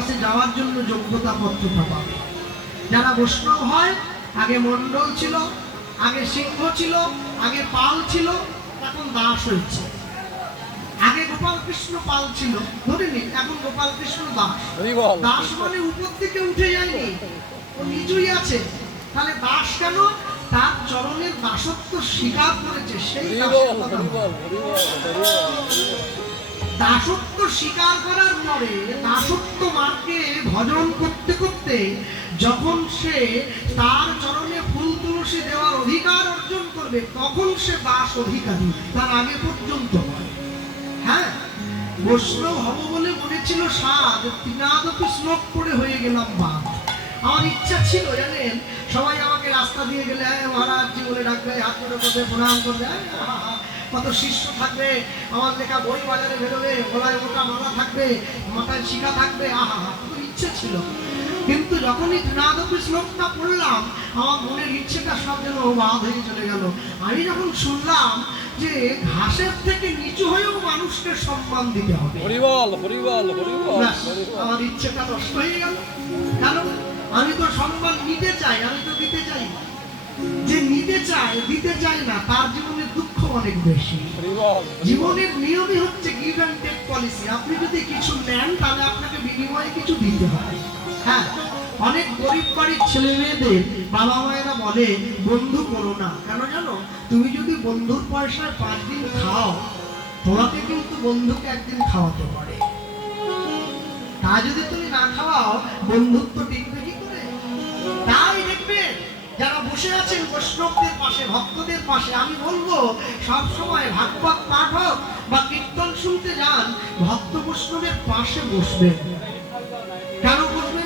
ক্লাসে যাওয়ার জন্য যোগ্যতা পত্রটা পাবে। যারা বৈষ্ণব হয়, আগে মণ্ডল ছিল, আগে সিংহ ছিল, আগে পাল ছিল, এখন দাস হয়েছে। আগে গোপাল কৃষ্ণ পাল ছিল, ধরে নিন, এখন গোপাল কৃষ্ণ দাস। দাস মানে উপর থেকে উঠে যায়নি, ও নিচুই আছে। তাহলে দাস কেন? তার চরণের দাসত্ব স্বীকার করেছে, সেই দাসত্ব স্বীকার করার পরে দাসত্ব মাকে ভজন করতে করতে যখন সে তার চরণে ফুল তুলসী দেওয়ার অধিকার অর্জন করবে, তখন সে দাস অধিকারী, তার আগে পর্যন্ত নয়। হ্যাঁ, বৈষ্ণব হব বলে মনে ছিল সাধ, তিনাদপি শ্লোক পড়ে হয়ে গেলাম বাদ। আমার ইচ্ছা ছিল, জানেন, সবাই আমাকে রাস্তা দিয়ে গেলে মহারাজ জি বলে ডাকবে, হাত করে করবে, প্রণাম করবে, কত শিষ্য থাকবে, আমার লেখা বই বাজারে বেরোবে, গলায় মোটা মালা থাকবে, মাথায় শিখা থাকবে, আহা হা, কত ইচ্ছে ছিল। কিন্তু যখনই ত্রিনাদপি শ্লোকটা পড়লাম, আমার মনের ইচ্ছেটা সব যেন বাদ হয়ে চলে গেল। আমি যখন শুনলাম যে ঘাসের থেকে নিচু হয়েও মানুষকে সম্মান দিতে হবে, আমার ইচ্ছেটা নষ্ট হয়ে গেল। কারণ আমি তো সম্মান নিতে চাই, আমি তো দিতে চাই না। যে নিতে চায়, দিতে চায় না, তার জীবনে দুঃখ অনেক বেশি। জীবনের নিয়মই হচ্ছে গিভ অ্যান্ড টেক পলিসি। আপনি যদি কিছু নেন, তাহলে আপনাকে বিনিময়ে কিছু দিতে হয়। হ্যাঁ, অনেক গরিব বাড়ির ছেলে মেয়েদের বাবা মায়েরা বলে বন্ধু করো না। কেন জানো? তুমি যদি বন্ধুর পয়সায় 5 দিন খাও, তোমাকে কিন্তু বন্ধুকে একদিন খাওয়াতে পারে। তা যদি তুমি না খাওয়াও, বন্ধুত্ব টিকবে কি করে? তাই দেখবেন যারা বসে আছেন বৈষ্ণবদের পাশে, ভক্তদের পাশে, আমি বলবো সব সময় ভাগবত পাঠ হোক বা কীর্তন শুনতে যান, ভক্ত বৈষ্ণবের পাশে বসবেন।